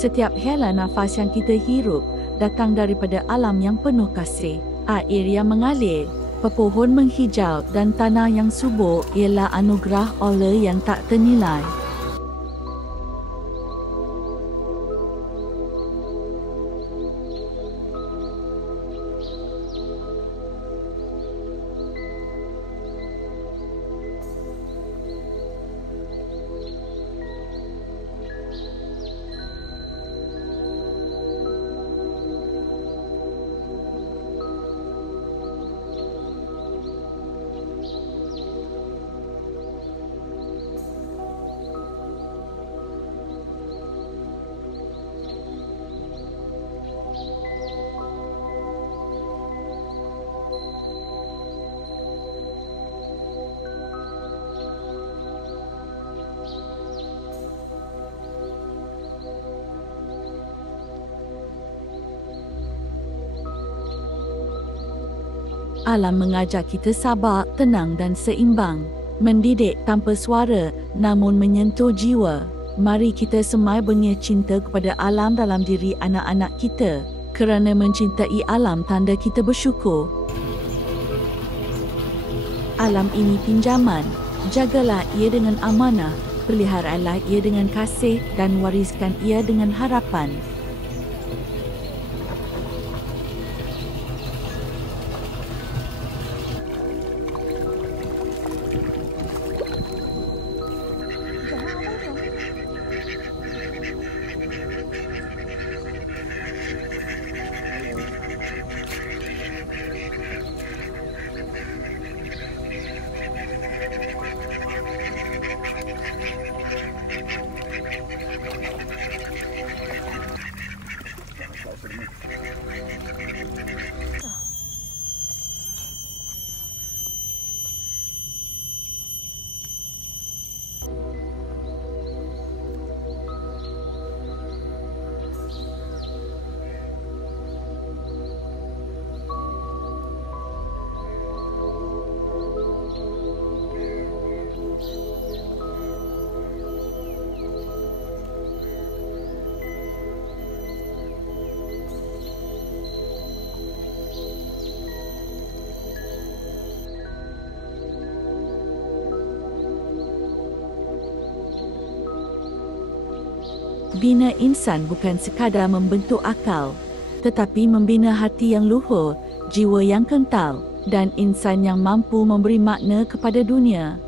Setiap hela nafas yang kita hirup datang daripada alam yang penuh kasih. Air yang mengalir, pepohon menghijau dan tanah yang subur ialah anugerah Allah yang tak ternilai. Alam mengajak kita sabar, tenang dan seimbang. Mendidik tanpa suara namun menyentuh jiwa. Mari kita semai bengih cinta kepada alam dalam diri anak-anak kita. Kerana mencintai alam tanda kita bersyukur. Alam ini pinjaman. Jagalah ia dengan amanah. Peliharalah ia dengan kasih dan wariskan ia dengan harapan. Bina insan bukan sekadar membentuk akal, tetapi membina hati yang luhur, jiwa yang kental, dan insan yang mampu memberi makna kepada dunia.